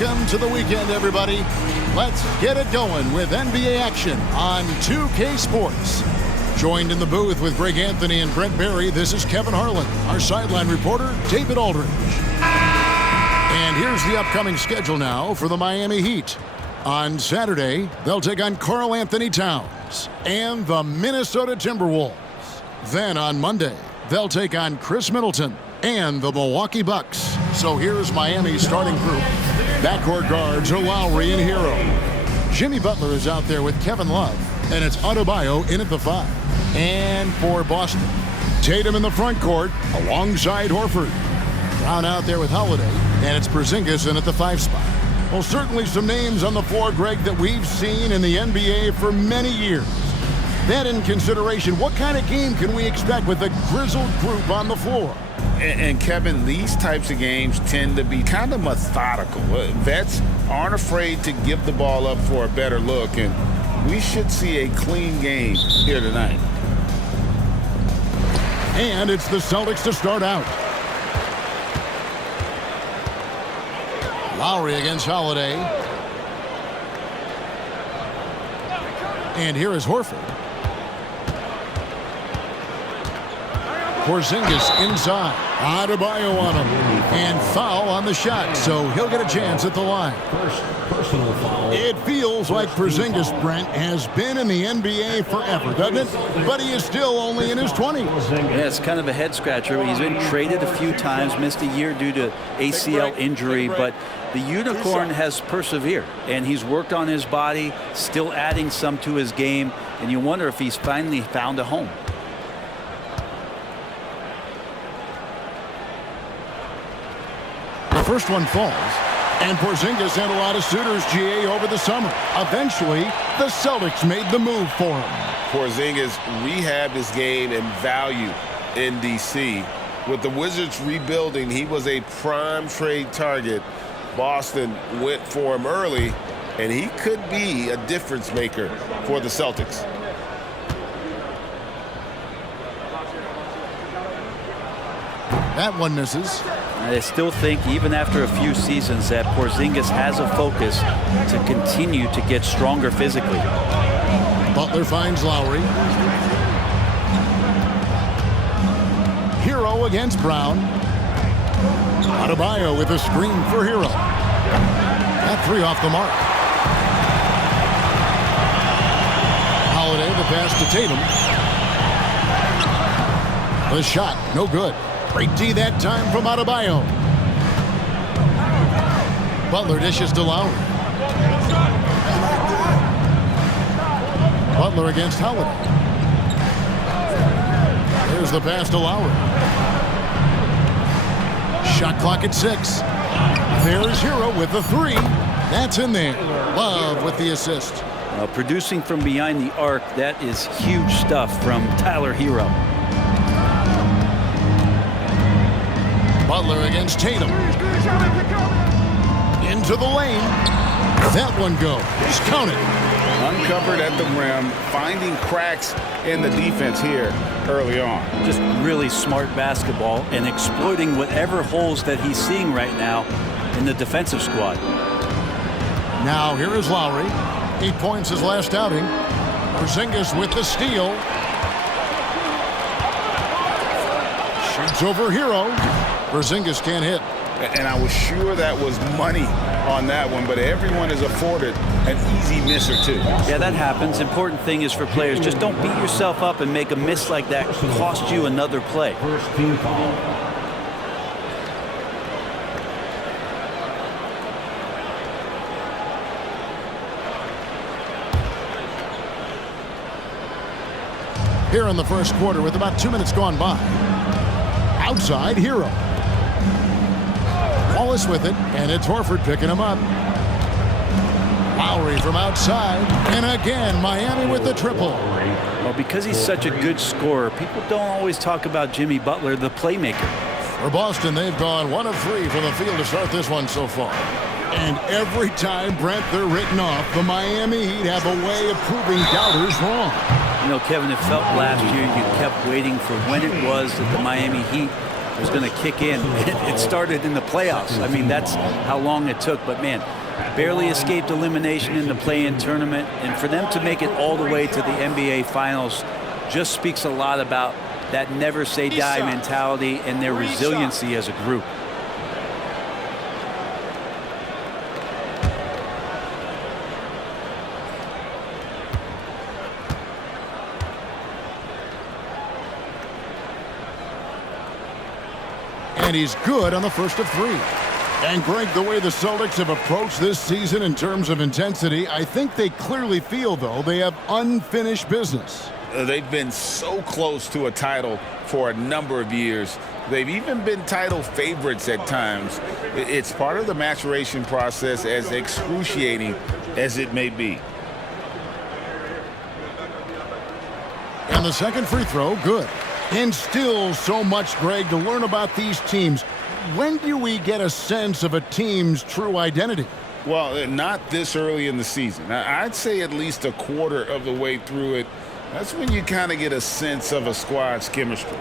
Welcome to the weekend, everybody. Let's get it going with NBA action on 2K Sports. Joined in the booth with Greg Anthony and Brent Barry, this is Kevin Harlan. Our sideline reporter, David Aldridge. And here's the upcoming schedule now for the Miami Heat. On Saturday, they'll take on Karl Anthony Towns and the Minnesota Timberwolves. Then on Monday, they'll take on Chris Middleton and the Milwaukee Bucks. So here's Miami's starting group. Backcourt guards are Lowry and Hero. Jimmy Butler is out there with Kevin Love, and it's Adebayo in at the 5. And for Boston, Tatum in the front court alongside Horford. Brown out there with Holiday, and it's Porzingis in at the 5 spot. Well, certainly some names on the floor, Greg, that we've seen in the NBA for many years. That in consideration, what kind of game can we expect with a grizzled group on the floor? And Kevin, these types of games tend to be kind of methodical. Vets aren't afraid to give the ball up for a better look, and we should see a clean game here tonight. And it's the Celtics to start out. Lowry against Holiday. And here is Horford. Porzingis inside. Adebayo on him. And foul on the shot, so he'll get a chance at the line. First personal foul. It feels like Porzingis, Brent, has been in the NBA forever, doesn't it? But he is still only in his 20s. Yeah, it's kind of a head-scratcher. He's been traded a few times, missed a year due to ACL injury, but the Unicorn has persevered, and he's worked on his body, still adding some to his game, and you wonder if he's finally found a home. The first one falls, and Porzingis had a lot of suitors, GA, over the summer. Eventually, the Celtics made the move for him. Porzingis rehabbed his game and value in D.C. With the Wizards rebuilding, he was a prime trade target. Boston went for him early, and he could be a difference maker for the Celtics. That one misses. I still think, even after a few seasons, that Porzingis has a focus to continue to get stronger physically. Butler finds Lowry. Hero against Brown. Adebayo with a screen for Hero. That 3 off the mark. Holiday, the pass to Tatum. The shot, no good. Great D that time from Adebayo. Butler dishes to Lowry. Butler against Holiday. There's the pass to Lowry. Shot clock at 6. There's Hero with the 3. That's in there. Love with the assist. Producing from behind the arc, that is huge stuff from Tyler Hero. Butler against Tatum. Into the lane. That one goes. Count it. Uncovered at the rim, finding cracks in the defense here early on. Just really smart basketball and exploiting whatever holes that he's seeing right now in the defensive squad. Now here is Lowry. 8 points his last outing. Porzingis with the steal. Shoots over Hero. Porzingis can't hit. And I was sure that was money on that one, but everyone is afforded an easy miss or two. Yeah, that happens. Important thing is for players, just don't beat yourself up and make a miss like that cost you another play. First team foul. Here in the first quarter with about 2 minutes gone by. Outside, Hero. Wallace with it, and it's Horford picking him up. Lowry from outside, and again, Miami with the triple. Well, because he's such a good scorer, people don't always talk about Jimmy Butler, the playmaker. For Boston, they've gone 1 of 3 from the field to start this one so far. And every time, Brent, they're written off, the Miami Heat have a way of proving doubters wrong. You know, Kevin, it felt last year you kept waiting for when it was that the Miami Heat was going to kick in. It started in the playoffs. I mean, that's how long it took. But, man, barely escaped elimination in the play-in tournament. And for them to make it all the way to the NBA Finals just speaks a lot about that never-say-die mentality and their resiliency as a group. And he's good on the first of 3. And Greg, the way the Celtics have approached this season in terms of intensity, I think they clearly feel, though, they have unfinished business. They've been so close to a title for a number of years. They've even been title favorites at times. It's part of the maturation process, as excruciating as it may be. And the second free throw, good. And still so much, Greg, to learn about these teams. When do we get a sense of a team's true identity? Well, not this early in the season. I'd say at least a quarter of the way through it. That's when you kind of get a sense of a squad's chemistry.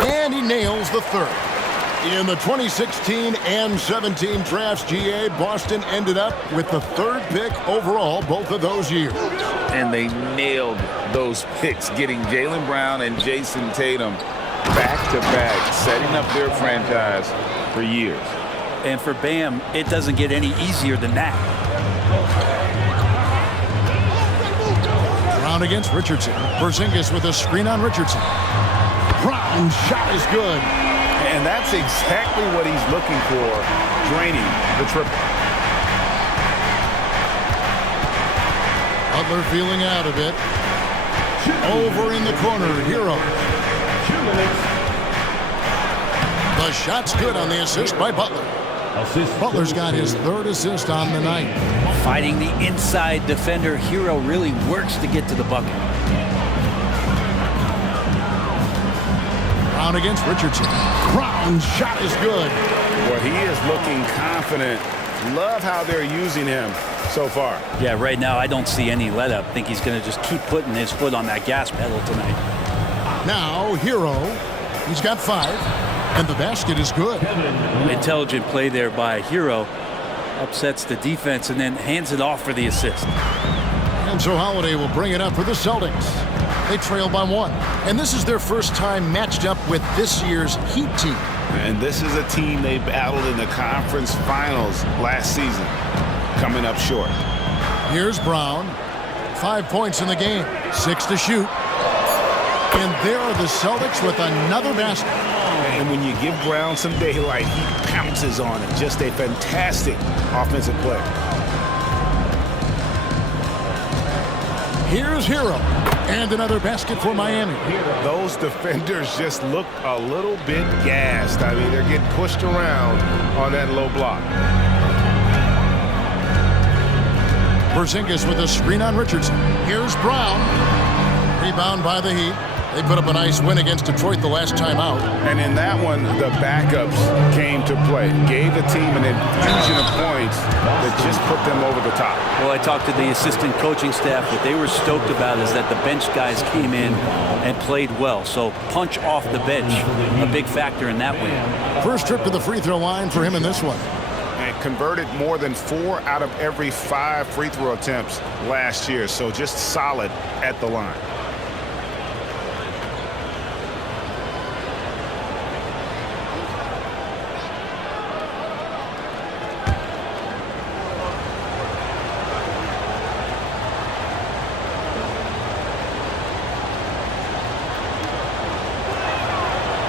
And he nails the third. In the 2016 and 17 drafts, GA, Boston ended up with the 3rd pick overall both of those years. And they nailed those picks, getting Jaylen Brown and Jason Tatum back-to-back, setting up their franchise for years. And for Bam, it doesn't get any easier than that. Brown against Richardson. Porzingis with a screen on Richardson. Brown's shot is good. And that's exactly what he's looking for, draining the triple. Butler feeling out of it. Over in the corner, Hero. 2 minutes. The shot's good on the assist by Butler. Butler's got his 3rd assist on the night. Fighting the inside defender, Hero really works to get to the bucket. Brown against Richardson. Brown's shot is good. Well, he is looking confident. Love how they're using him so far. Yeah, right now I don't see any let up. I think he's going to just keep putting his foot on that gas pedal tonight. Now, Hero. He's got 5. And the basket is good. Intelligent play there by Hero. Upsets the defense and then hands it off for the assist. And so Holiday will bring it up for the Celtics. They trail by 1. And this is their first time matched up with this year's Heat team. And this is a team they battled in the conference finals last season, coming up short. Here's Brown. 5 points in the game. 6 to shoot. And there are the Celtics with another basket. And when you give Brown some daylight, he pounces on it. Just a fantastic offensive play. Here's Hero. And another basket for Miami. Those defenders just look a little bit gassed. I mean, they're getting pushed around on that low block. Porzingis with a screen on Richardson. Here's Brown. Rebound by the Heat. They put up a nice win against Detroit the last time out. And in that one, the backups came to play. Gave the team an infusion of points that just put them over the top. Well, I talked to the assistant coaching staff. What they were stoked about is that the bench guys came in and played well. So punch off the bench, a big factor in that win. First trip to the free throw line for him in this one. And converted more than 4 out of every 5 free throw attempts last year. So just solid at the line.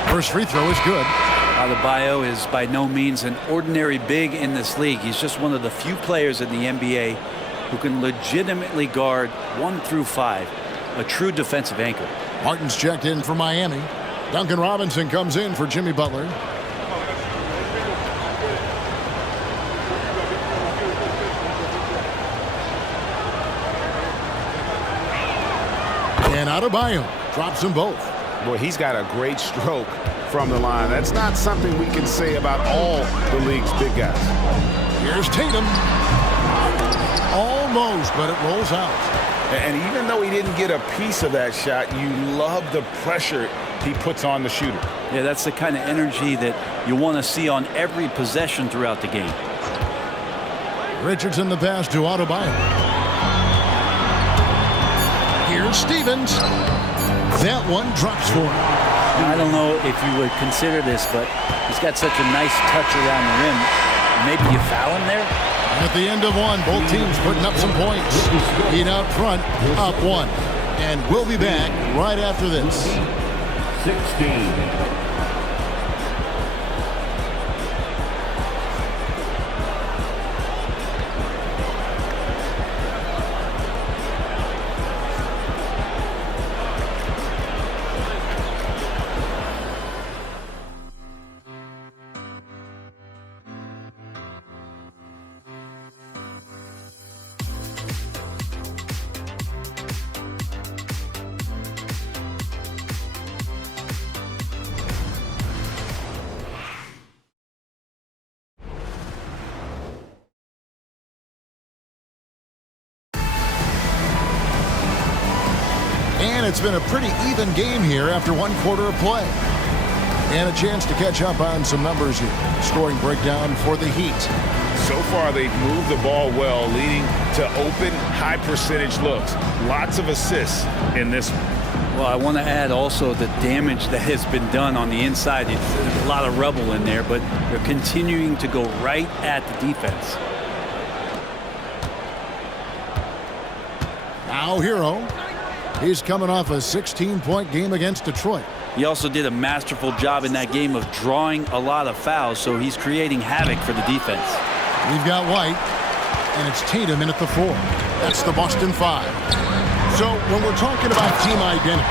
First free throw is good. Adebayo is by no means an ordinary big in this league. He's just one of the few players in the NBA who can legitimately guard 1 through 5, a true defensive anchor. Martin's checked in for Miami. Duncan Robinson comes in for Jimmy Butler. And Adebayo drops them both. Boy, he's got a great stroke from the line. That's not something we can say about all the league's big guys. Here's Tatum. Almost, but it rolls out. And even though he didn't get a piece of that shot, you love the pressure he puts on the shooter. Yeah, that's the kind of energy that you want to see on every possession throughout the game. Richardson the pass to Adebayo. Here's Stevens. That one drops for him. I don't know if you would consider this, but he's got such a nice touch around the rim. Maybe you foul him there? At the end of one, both teams putting up some points. Heat out front, up one. And we'll be back right after this. 16. And it's been a pretty even game here after one quarter of play. And a chance to catch up on some numbers here. Scoring breakdown for the Heat. So far, they've moved the ball well, leading to open, high-percentage looks. Lots of assists in this one. Well, I want to add also the damage that has been done on the inside. There's a lot of rubble in there, but they're continuing to go right at the defense. Now Hero. He's coming off a 16-point game against Detroit. He also did a masterful job in that game of drawing a lot of fouls, so he's creating havoc for the defense. We've got White, and it's Tatum in at the 4. That's the Boston 5. So when we're talking about team identity,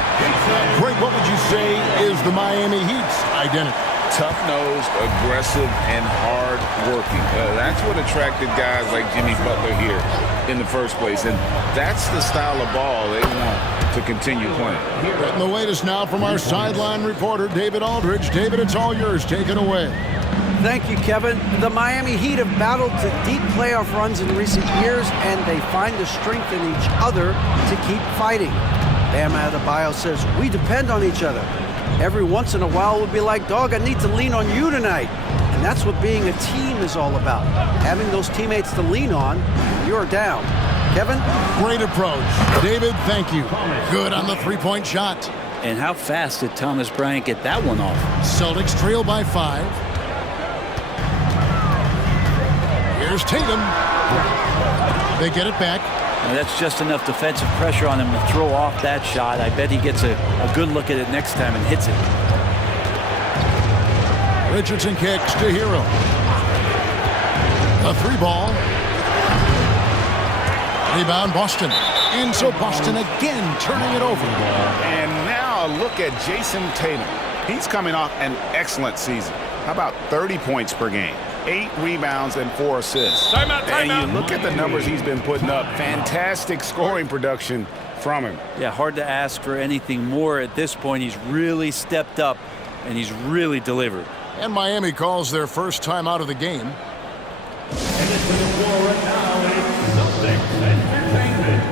Greg, what would you say is the Miami Heat's identity? Tough-nosed, aggressive, and hard-working. That's what attracted guys like Jimmy Butler here in the first place, and that's the style of ball they want to continue playing. And the latest now from our sideline reporter, David Aldridge. David, it's all yours. Take it away. Thank you, Kevin. The Miami Heat have battled to deep playoff runs in recent years, and they find the strength in each other to keep fighting. Bam Adebayo says, "We depend on each other. Every once in a while we'll be like, dog, I need to lean on you tonight." And that's what being a team is all about. Having those teammates to lean on when you're down. Kevin? Great approach. David, thank you. Good on the three-point shot. And how fast did Thomas Bryant get that one off? Celtics trail by 5. Here's Tatum. They get it back. Now that's just enough defensive pressure on him to throw off that shot. I bet he gets a good look at it next time and hits it. Richardson kicks to Hero. A 3-ball. Rebound Boston. And so Boston again turning it over. And now a look at Jason Tatum. He's coming off an excellent season. How about 30 points per game? 8 rebounds and 4 assists. And you look at the numbers he's been putting up. Fantastic scoring production from him. Yeah, hard to ask for anything more at this point. He's really stepped up, and he's really delivered. And Miami calls their first time out of the game. And it's to the floor right now. It's Celtics Entertainment.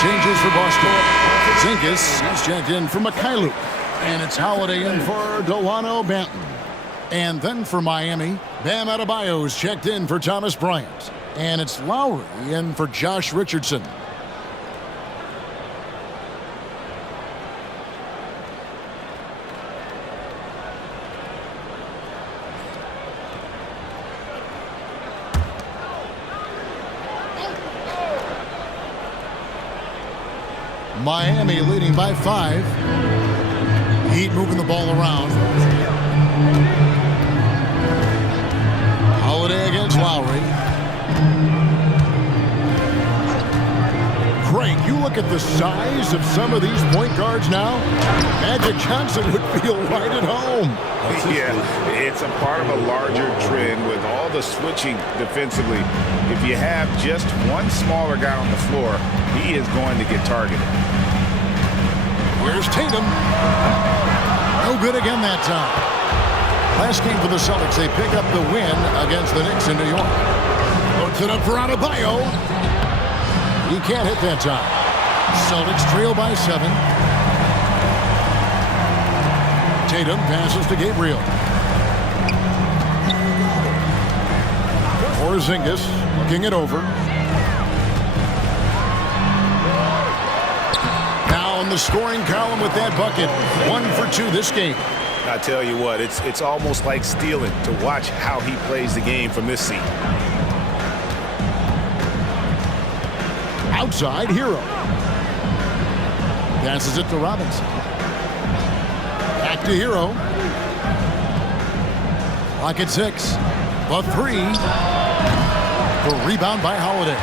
changes for Boston. Zinkis is checked in for Mikhailuk. And it's Holiday in for Delano Banton. And then for Miami, Bam Adebayo is checked in for Thomas Bryant. And it's Lowry in for Josh Richardson. Miami leading by 5. Heat moving the ball around. Holiday against Lowry. Craig, you look at the size of some of these point guards now. Magic Johnson would feel right at home. Yeah, it's a part of a larger trend with all the switching defensively. If you have just one smaller guy on the floor, he is going to get targeted. Here's Tatum. No good again that time. Last game for the Celtics, they pick up the win against the Knicks in New York. Puts it up for Adebayo. He can't hit that time. Celtics trail by 7. Tatum passes to Gabriel. Porzingis looking it over. Now in the scoring column with that bucket. 1 for 2 this game. I tell you what, it's almost like stealing to watch how he plays the game from this seat. Outside, Hero. Passes it to Robinson. Back to Hero. Clock at 6. A 3. The rebound by Holiday.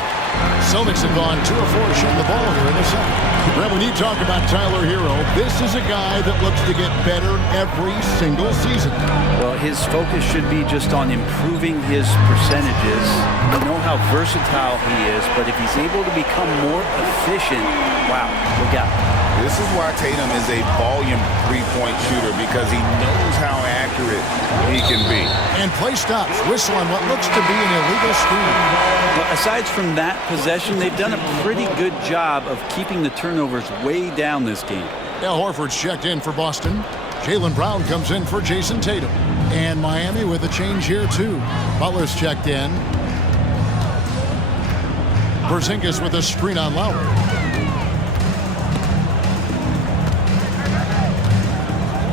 Celtics have gone 2 of 4 shooting the ball here in the second. Well, when you talk about Tyler Hero, this is a guy that looks to get better every single season. Well, his focus should be just on improving his percentages. We know how versatile he is, but if he's able to become more efficient, wow, look out. This is why Tatum is a volume three-point shooter, because he knows how accurate he can be. And play stops. Whistle on what looks to be an illegal screen. Well, aside from that possession, they've done a pretty good job of keeping the turnovers way down this game. Al Horford's checked in for Boston. Jaylen Brown comes in for Jason Tatum. And Miami with a change here, too. Butler's checked in. Porzingis with a screen on Lowry.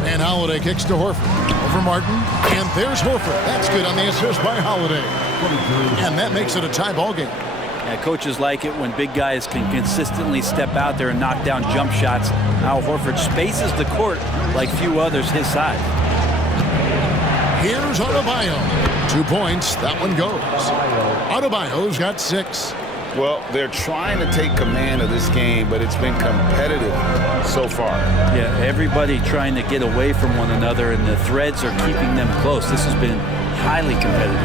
And Holiday kicks to Horford. Over Martin. And there's Horford. That's good on the assist by Holiday. And that makes it a tie ball game. Yeah, coaches like it when big guys can consistently step out there and knock down jump shots. Al Horford spaces the court like few others his size. Here's Adebayo. 2 points. That one goes. Adebayo's got 6. Well, they're trying to take command of this game, but it's been competitive so far. Yeah, everybody trying to get away from one another, and the threads are keeping them close. This has been highly competitive.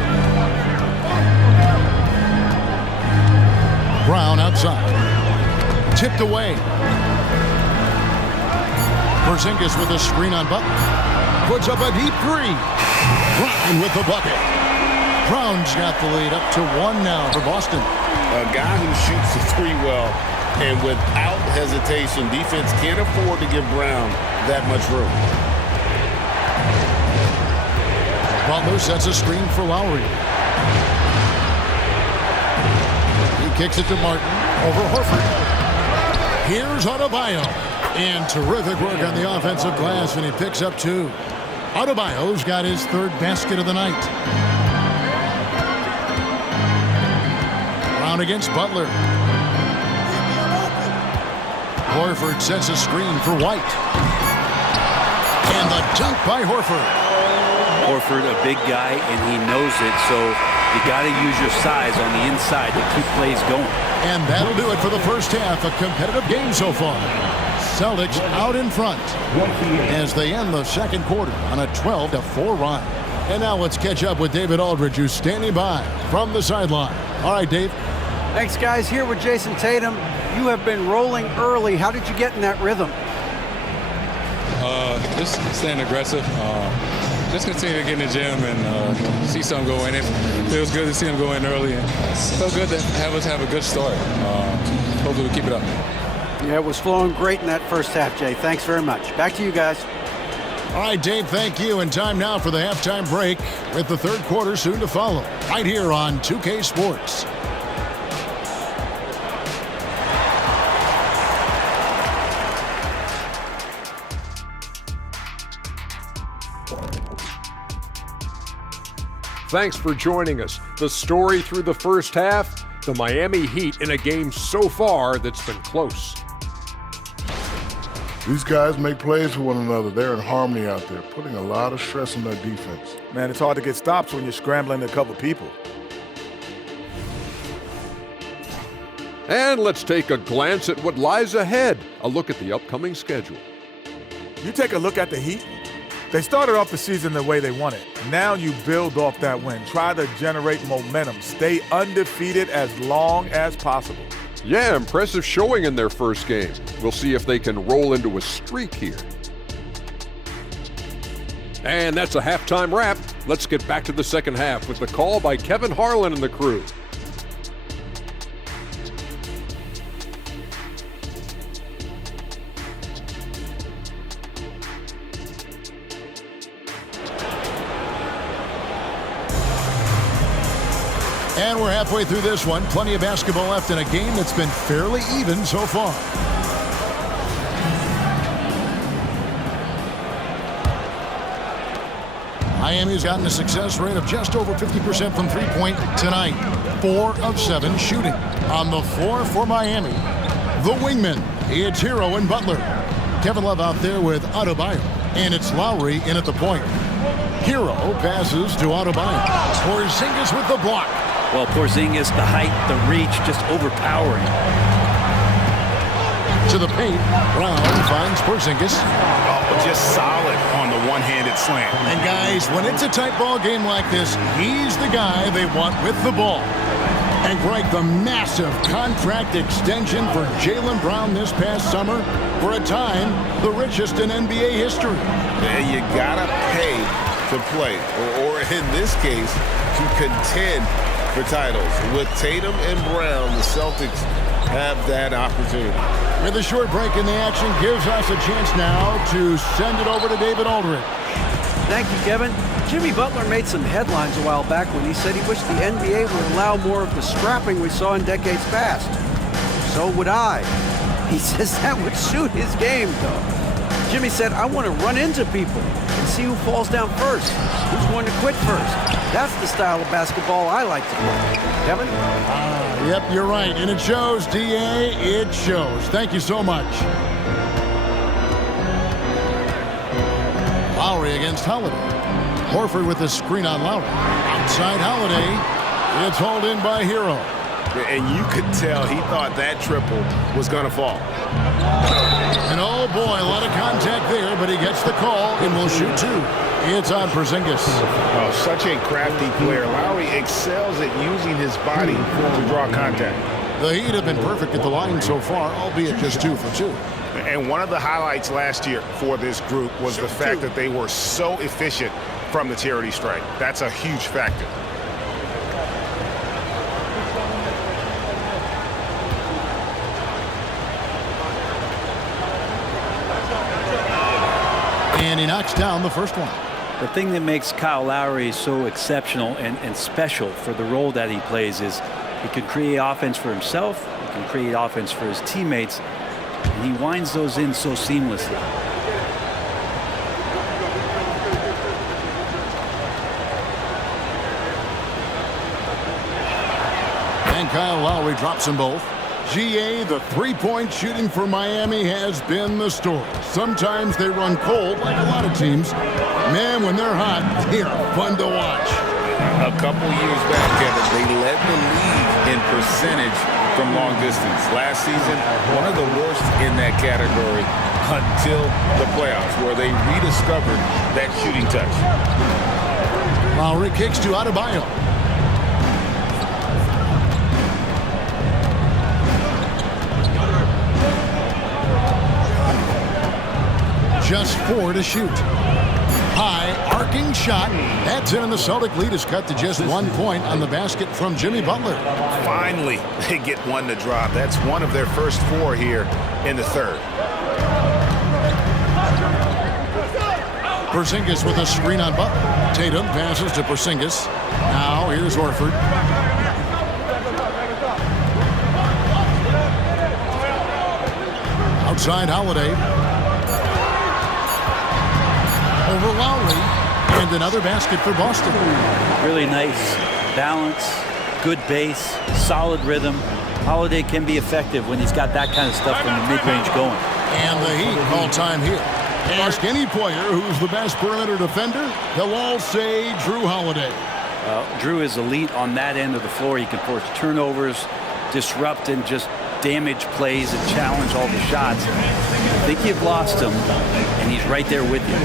Brown outside. Tipped away. Porzingis with a screen on Butler. Puts up a deep 3. Brown with the bucket. Brown's got the lead up to 1 now for Boston. A guy who shoots the 3 well, and without hesitation, defense can't afford to give Brown that much room. Butler sets a screen for Lowry. He kicks it to Martin over Horford. Here's Adebayo. And terrific work on the offensive glass, and he picks up 2. Adebayo's got his 3rd basket of the night. Brown against Butler. Horford sets a screen for White. And the dunk by Horford. Horford, a big guy, and he knows it, so you got to use your size on the inside to keep plays going. And that'll do it for the first half. A competitive game so far. Celtics out in front as they end the second quarter on a 12-4 run. And now let's catch up with David Aldridge, who's standing by from the sideline. All right, Dave. Thanks, guys. Here with Jason Tatum. You have been rolling early. How did you get in that rhythm? Just staying aggressive. Just continue to get in the gym and see something go in. It feels good to see him go in early. And it feels good to have us have a good start. Hopefully we keep it up. Yeah, it was flowing great in that first half, Jay. Thanks very much. Back to you guys. All right, Dave, thank you. And time now for the halftime break with the third quarter soon to follow. Right here on 2K Sports. Thanks for joining us. The story through the first half, the Miami Heat in a game so far that's been close. These guys make plays for one another. They're in harmony out there, putting a lot of stress on their defense. Man, it's hard to get stops when you're scrambling to cover people. And let's take a glance at what lies ahead. A look at the upcoming schedule. You take a look at the Heat. They started off the season the way they wanted. Now you build off that win. Try to generate momentum. Stay undefeated as long as possible. Yeah, impressive showing in their first game. We'll see if they can roll into a streak here. And that's a halftime wrap. Let's get back to the second half with the call by Kevin Harlan and the crew. And we're halfway through this one. Plenty of basketball left in a game that's been fairly even so far. Miami's gotten a success rate of just over 50% from three-point tonight. 4 of 7 shooting. On the floor for Miami, the wingmen. It's Hero and Butler. Kevin Love out there with Adebayo. And it's Lowry in at the point. Hero passes to Adebayo. Porzingis with the block. Well, Porzingis, the height, the reach, just overpowering. To the paint, Brown finds Porzingis. Oh, just solid on the one-handed slam. And guys, when it's a tight ball game like this, he's the guy they want with the ball. And Greg, the massive contract extension for Jaylen Brown this past summer, for a time, the richest in NBA history. And you gotta pay to play, or in this case, to contend for titles. With Tatum and Brown, the Celtics have that opportunity. With a short break in the action, gives us a chance now to send it over to David Aldridge. Thank you, Kevin. Jimmy Butler made some headlines a while back when he said he wished the NBA would allow more of the scrapping we saw in decades past. So would I. He says that would suit his game, though. Jimmy said, I want to run into people and see who falls down first, who's going to quit first. That's the style of basketball I like to play. Kevin? Yep, you're right. And it shows, D.A., it shows. Thank you so much. Lowry against Holiday. Horford with the screen on Lowry. Outside Holiday. It's hauled in by Hero. And you could tell he thought that triple was going to fall. And oh boy, a lot of contact there, but he gets the call and will shoot 2. It's on Porzingis. Oh, such a crafty player. Lowry excels at using his body to draw contact. The Heat have been perfect at the line so far, albeit just 2 for 2. And one of the highlights last year for this group was the fact that they were so efficient from the charity stripe. That's a huge factor. And he knocks down the first one. The thing that makes Kyle Lowry so exceptional and special for the role that he plays is he can create offense for himself, he can create offense for his teammates, and he winds those in so seamlessly. And Kyle Lowry drops them both. GA, the three-point shooting for Miami has been the story. Sometimes they run cold, like a lot of teams. Man, when they're hot, they're fun to watch. A couple years back, Kevin, they led the league in percentage from long distance. Last season, one of the worst in that category until the playoffs, where they rediscovered that shooting touch. Lowry kicks to Adebayo. Just 4 to shoot. High arc Blocking shot. That's in, and the Celtic lead is cut to just 1 point on the basket from Jimmy Butler. Finally, they get one to drop. That's one of their first 4 here in the third. Porzingis with a screen on Butler. Tatum passes to Porzingis. Now here's Horford. Outside Holiday. Over Lowry. And another basket for Boston. Really nice balance, good base, solid rhythm. Holiday can be effective when he's got that kind of stuff from the mid-range going. And the Heat call time here. Ask any player who's the best perimeter defender, they'll all say Drew Holiday. Drew is elite on that end of the floor. He can force turnovers, disrupt and just damage plays and challenge all the shots. I think you've lost him, and he's right there with you.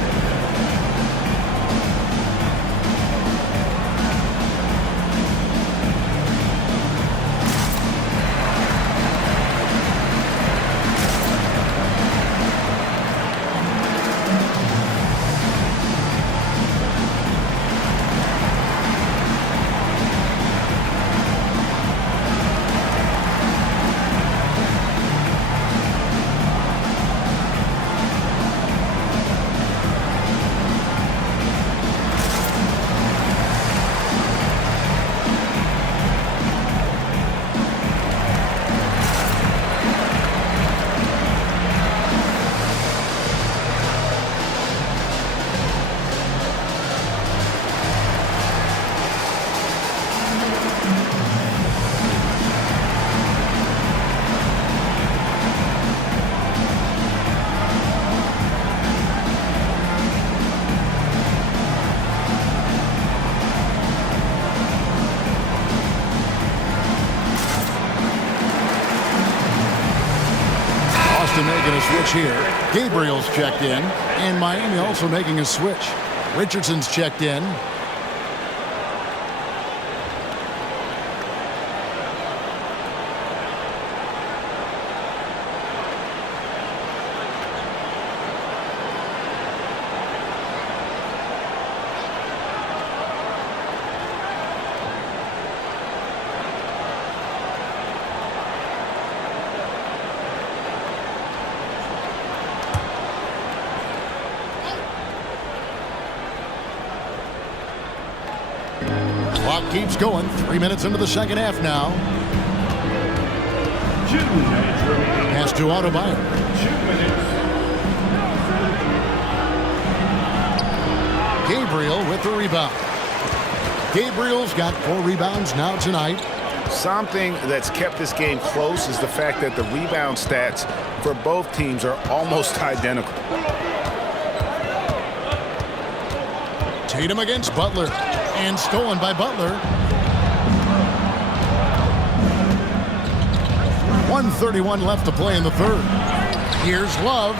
Making a switch here. Gabriel's checked in, and Miami also making a switch. Richardson's checked in. Clock keeps going. 3 minutes into the second half now. 2 minutes remaining. Pass to Adebayo. 2 minutes. Gabriel with the rebound. Gabriel's got 4 rebounds now tonight. Something that's kept this game close is the fact that the rebound stats for both teams are almost identical. Tatum against Butler. And stolen by Butler. 1:31 left to play in the third. Here's Love.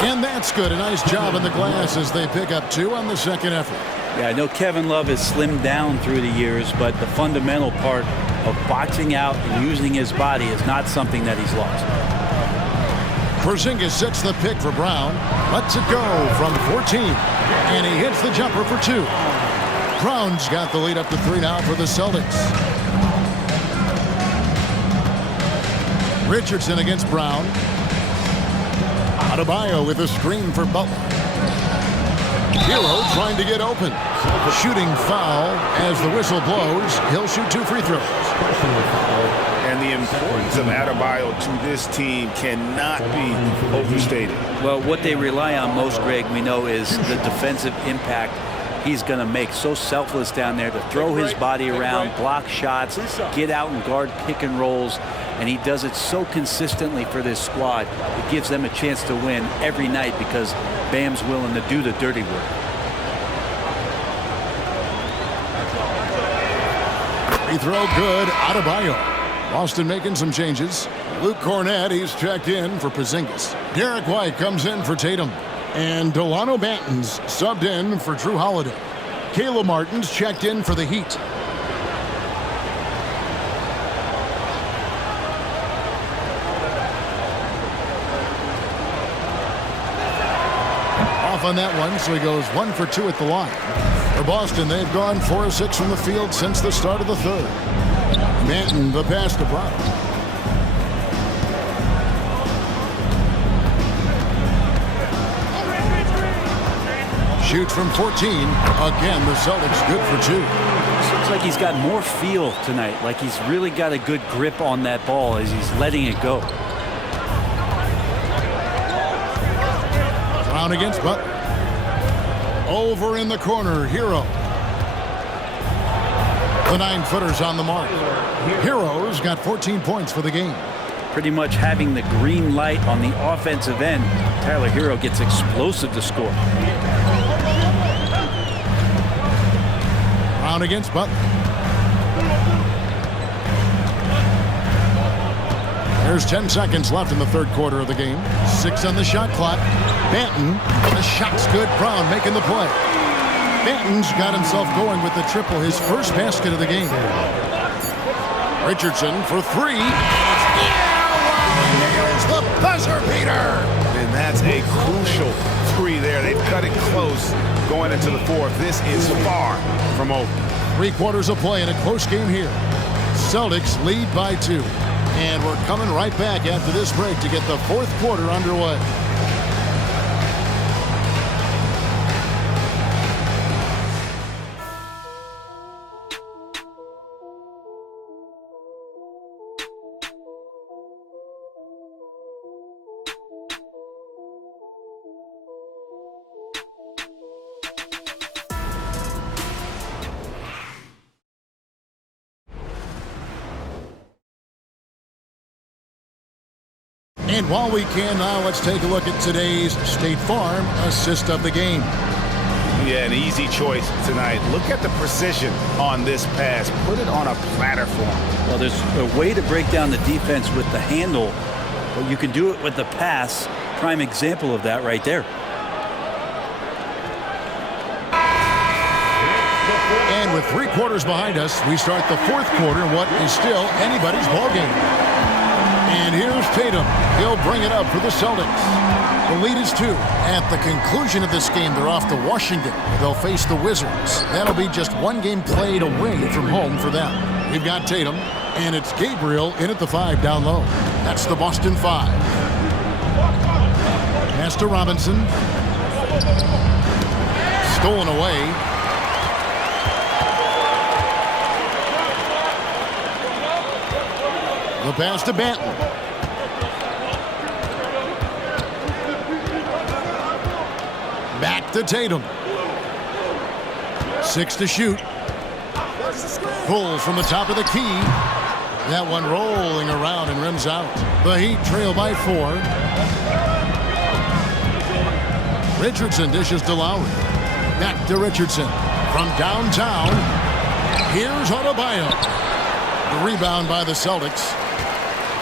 And that's good. A nice job in the glass as they pick up 2 on the second effort. Yeah, I know Kevin Love has slimmed down through the years, but the fundamental part of boxing out and using his body is not something that he's lost. Porzingis sets the pick for Brown. Lets it go from 14. And he hits the jumper for 2. Brown's got the lead up to 3 now for the Celtics. Richardson against Brown. Adebayo with a screen for Butler. Hero trying to get open. Shooting foul as the whistle blows. He'll shoot 2 free throws. And the importance of Adebayo to this team cannot be overstated. Well, what they rely on most, Greg, we know, is the defensive impact he's going to make. So selfless down there to throw his body around, block shots, get out and guard pick and rolls. And he does it so consistently for this squad. It gives them a chance to win every night because Bam's willing to do the dirty work. Free throw good. Adebayo. Boston making some changes. Luke Cornett, he's checked in for Porzingis. Derek White comes in for Tatum. And Delano Banton's subbed in for Drew Holiday. Caleb Martin's checked in for the Heat. off on that one, so he goes 1 for 2 at the line. For Boston, they've gone 4 of 6 from the field since the start of the third. Manton, the pass to Brown. Shoots from 14. Again, the Celtics good for 2. This looks like he's got more feel tonight, like he's really got a good grip on that ball as he's letting it go. Brown against Butler. Over in the corner, Hero. The 9-footer's on the mark. Hero's got 14 points for the game. Pretty much having the green light on the offensive end, Tyler Hero gets explosive to score. Brown against Butler. There's 10 seconds left in the third quarter of the game. 6 on the shot clock. Banton, the shot's good. Brown making the play. Banton's got himself going with the triple, his first basket of the game. Richardson for 3. Nails the buzzer beater. And that's a crucial 3 there. They've cut it close going into the fourth. This is far from over. 3 quarters of play in a close game here. Celtics lead by 2. And we're coming right back after this break to get the fourth quarter underway. And while we can now, let's take a look at today's State Farm assist of the game. Yeah, an easy choice tonight. Look at the precision on this pass. Put it on a platter for him. Well, there's a way to break down the defense with the handle, but you can do it with the pass. Prime example of that right there. And with 3 quarters behind us, we start the fourth quarter in what is still anybody's ball game. And here's Tatum. He'll bring it up for the Celtics. The lead is 2. At the conclusion of this game, they're off to Washington. They'll face the Wizards. That'll be just 1 game played away from home for them. We've got Tatum, and it's Gabriel in at the 5 down low. That's the Boston 5. Pass to Robinson. Stolen away. The pass to Banton. Back to Tatum. 6 to shoot. Pulls from the top of the key. That one rolling around and rims out. The Heat trail by 4. Richardson dishes to Lowry. Back to Richardson. From downtown, here's Adebayo. The rebound by the Celtics.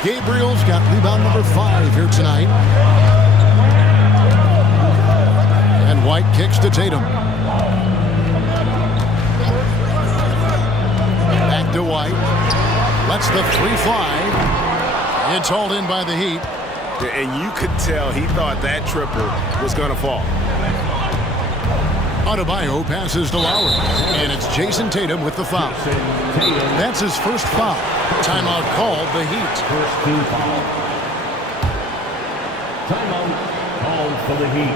Gabriel's got rebound number 5 here tonight. And White kicks to Tatum. Back to White. Lets the 3 fly. It's hauled in by the Heat. And you could tell he thought that triple was going to fall. Adebayo passes to Lowry. And it's Jason Tatum with the foul. That's his first foul. Timeout called the Heat. First team foul. Timeout called for the Heat.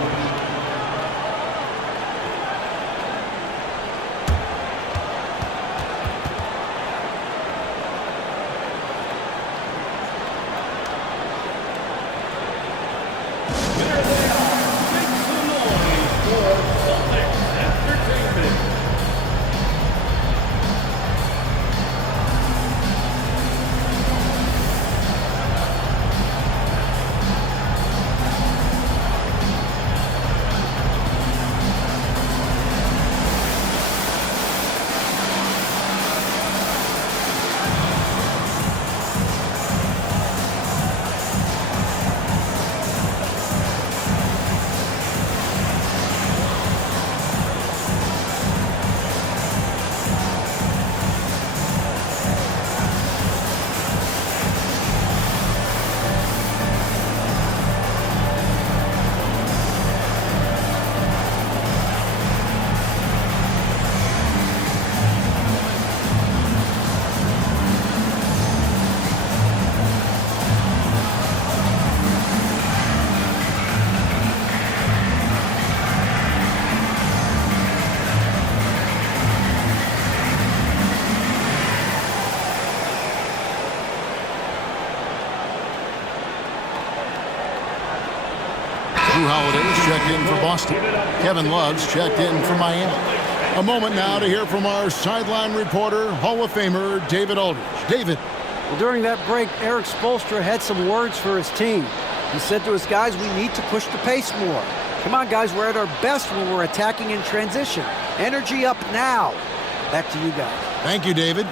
Drew Holiday is checked in for Boston. Kevin Love's checked in for Miami. A moment now to hear from our sideline reporter, Hall of Famer David Aldridge. David. Well, during that break, Eric Spoelstra had some words for his team. He said to his guys, we need to push the pace more. Come on, guys, we're at our best when we're attacking in transition. Energy up now. Back to you guys. Thank you, David.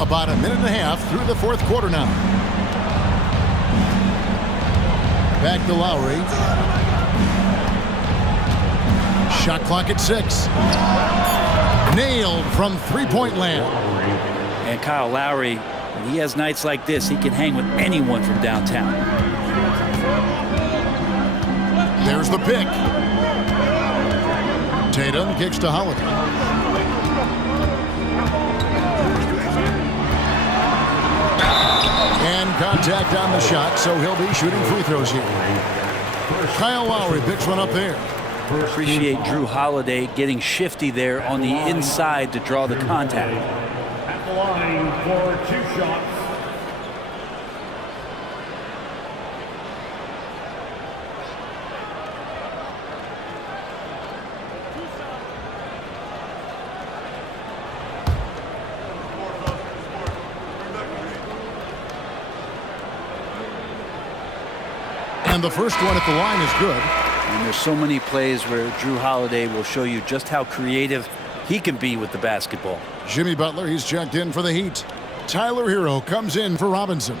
About a minute and a half through the fourth quarter now. Back to Lowry. Shot clock at 6. Nailed from three-point land. And Kyle Lowry, when he has nights like this, he can hang with anyone from downtown. There's the pick. Tatum kicks to Holiday. And contact on the shot, so he'll be shooting free throws here. Kyle Lowry picks one up there. Appreciate Drew Holiday getting shifty there on the inside to draw the contact. At the line for 2 shots. And the first one at the line is good. And there's so many plays where Drew Holiday will show you just how creative he can be with the basketball. Jimmy Butler, he's checked in for the Heat. Tyler Hero comes in for Robinson.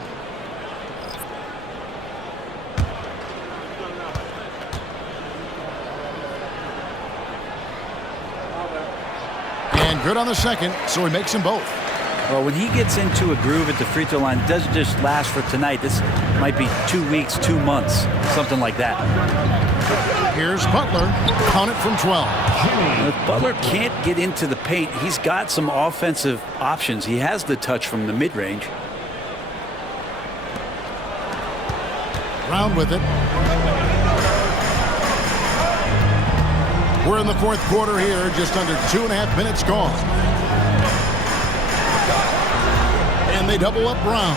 And good on the second, so he makes them both. Well, when he gets into a groove at the free throw line, it doesn't just last for tonight. This might be 2 weeks, 2 months, something like that. Here's Butler. Count it from 12. If Butler can't get into the paint, he's got some offensive options. He has the touch from the mid-range. Round with it. We're in the fourth quarter here, just under 2.5 minutes gone. And they double up Brown.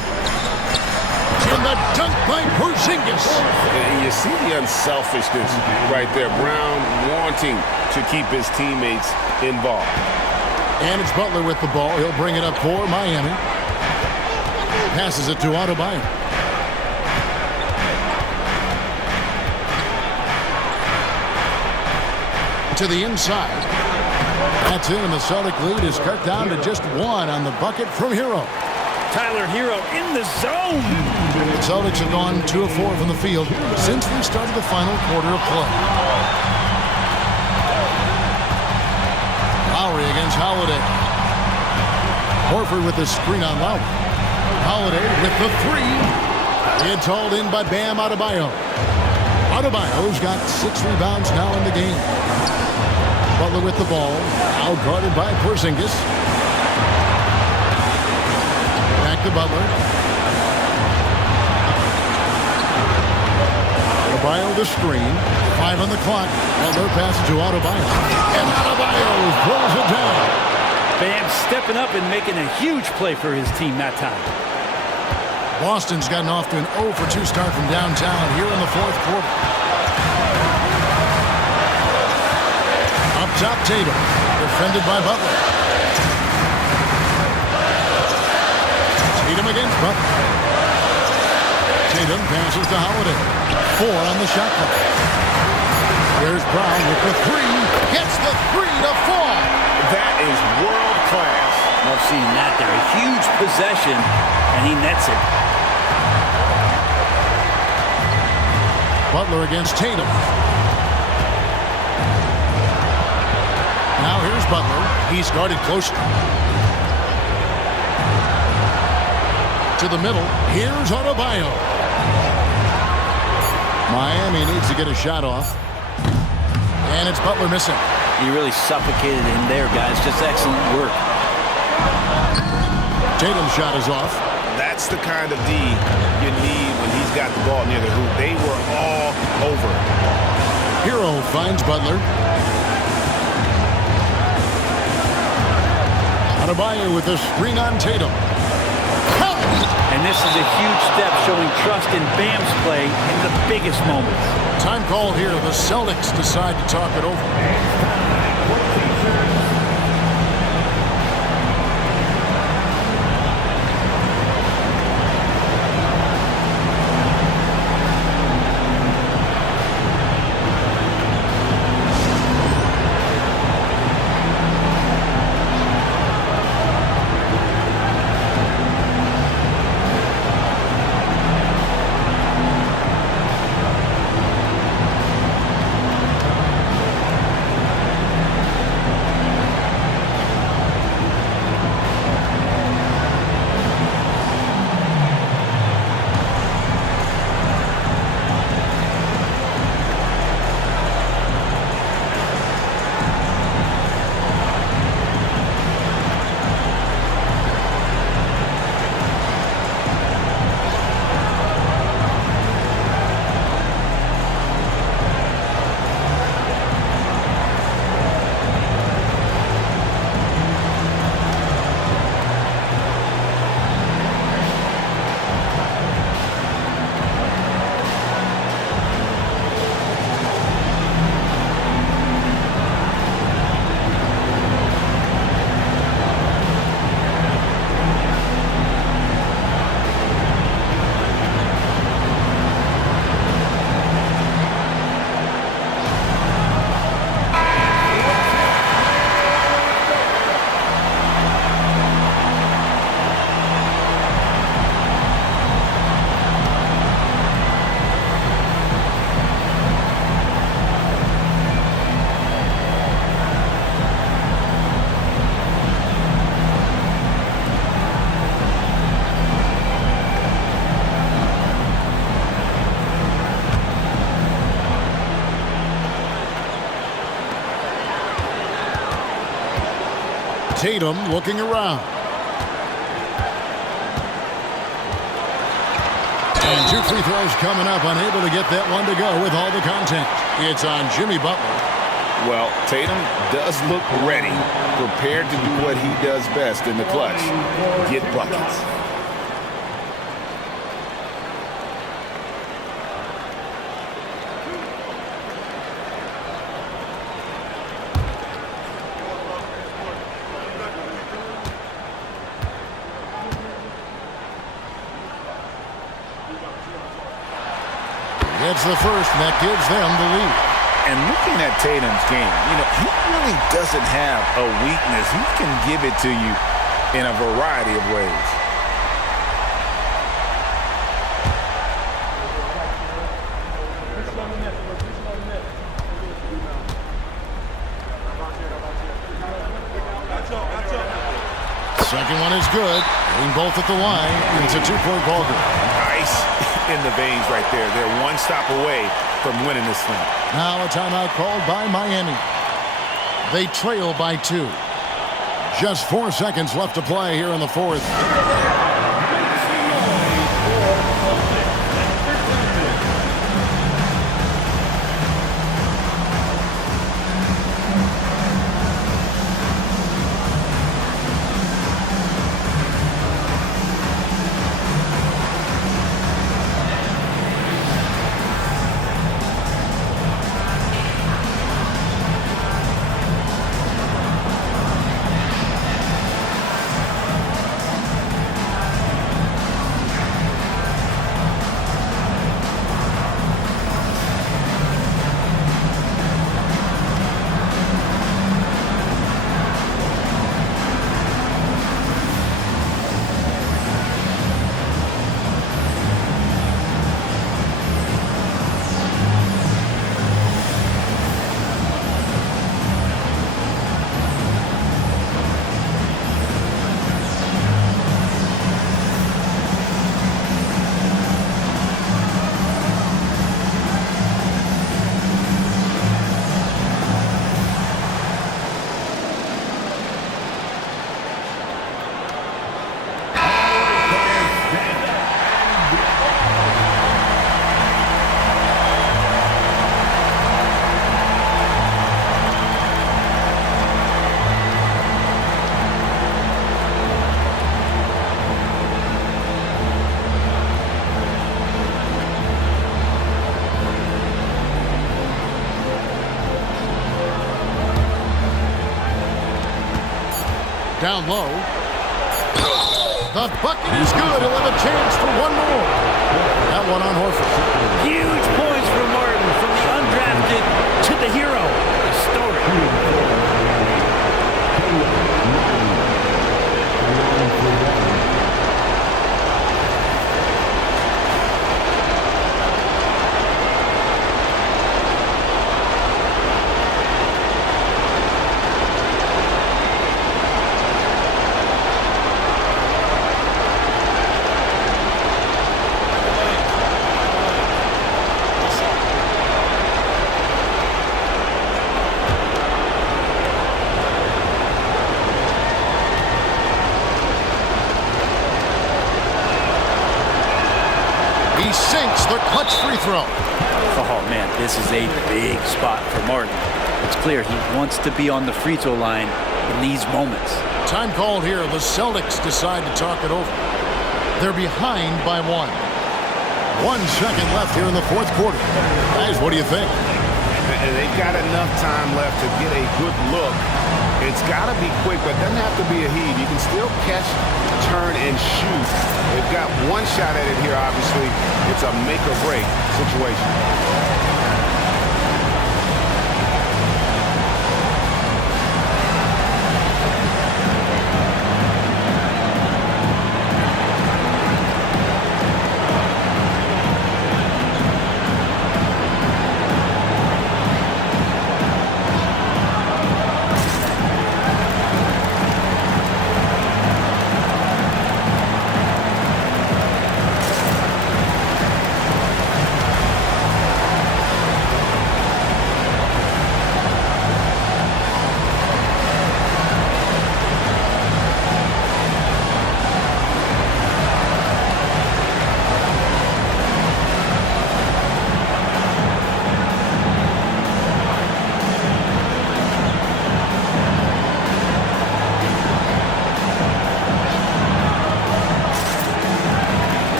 And the dunk by Porzingis. And you see the unselfishness right there. Brown wanting to keep his teammates involved. And it's Butler with the ball. He'll bring it up for Miami. Passes it to Adebayo. To the inside. That's in, and the Celtic lead is cut down to just 1 on the bucket from Hero. Tyler Hero in the zone. The Celtics have gone 2 of 4 from the field since we started the final quarter of play. Lowry against Holiday. Horford with the screen on Lowry. Holiday with the 3. It's hauled in by Bam Adebayo. Adebayo's got 6 rebounds now in the game. Butler with the ball. Out guarded by Porzingis. To Butler. Adebayo the screen. 5 on the clock. Butler passes to Adebayo. And Adebayo pulls it down. Bam stepping up and making a huge play for his team that time. Boston's gotten off to an 0 for 2 start from downtown here in the fourth quarter. Up top, Tatum. Defended by Butler. Tatum against Butler. Tatum passes to Holiday. 4 on the shot clock. There's Brown with the 3. Gets the 3 to fall. That is world class. Love seeing that there. A huge possession, and he nets it. Butler against Tatum. Now here's Butler. He's guarded closely. To the middle. Here's Adebayo. Miami needs to get a shot off. And it's Butler missing. He really suffocated him there, guys. Just excellent work. Tatum's shot is off. That's the kind of D you need when he's got the ball near the hoop. They were all over. Hero finds Butler. Adebayo with the screen on Tatum. And this is a huge step showing trust in Bam's play in the biggest moments. Time called here. The Celtics decide to talk it over. Tatum looking around. And 2 free throws coming up, unable to get that one to go with all the contact. It's on Jimmy Butler. Well, Tatum does look ready, prepared to do what he does best in the clutch, get buckets. It's the first, and that gives them the lead. And looking at Tatum's game, he really doesn't have a weakness. He can give it to you in a variety of ways. Second one is good. Getting both at the line. It's a 2-point ball game. Nice in the veins right there. They're one stop away from winning this thing. Now a timeout called by Miami. They trail by 2. Just 4 seconds left to play here in the fourth. down low. The bucket is good. He'll have a chance for one more. That one on Horford. Huge points for Martin, from the undrafted to the hero. The story. He sinks the clutch free throw. Oh, man, this is a big spot for Martin. It's clear he wants to be on the free throw line in these moments. Time called here. The Celtics decide to talk it over. They're behind by 1. 1 second left here in the fourth quarter. Guys, what do you think? They've got enough time left to get a good look. It's got to be quick, but it doesn't have to be a heave. You can still catch, turn, and shoot. They've got one shot at it here, obviously. It's a make-or-break situation.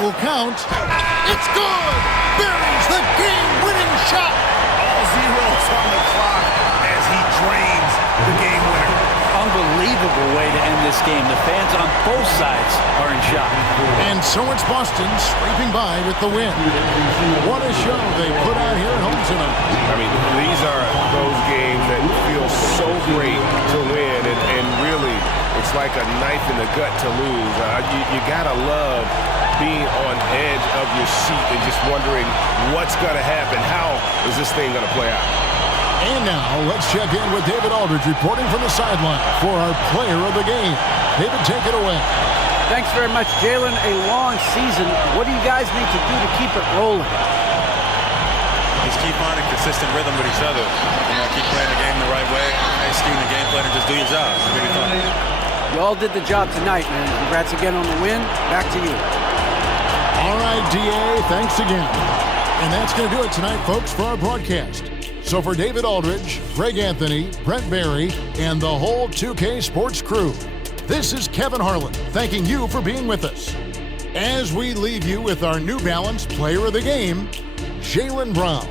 Will count. It's good! Buries the game-winning shot! All zeros on the clock as he drains the game winner. Unbelievable way to end this game. The fans on both sides are in shock. And so it's Boston scraping by with the win. What a show they put out here at home tonight. I mean, these are those games that feel so great to win, and really, it's like a knife in the gut to lose. You gotta love being on edge of your seat and just wondering what's going to happen. How is this thing going to play out? And now let's check in with David Aldridge reporting from the sideline for our player of the game. David, take it away. Thanks very much, Jalen. A long season. What do you guys need to do to keep it rolling? Just keep finding consistent rhythm with each other. Keep playing the game the right way, executing the game plan, and just do your job. It's really fun. You all did the job tonight, man. Congrats again on the win. Back to you. All right, DA, thanks again. And that's going to do it tonight, folks, for our broadcast. So for David Aldridge, Greg Anthony, Brent Barry, and the whole 2K Sports crew, this is Kevin Harlan thanking you for being with us. As we leave you with our New Balance Player of the Game, Jaylen Brown.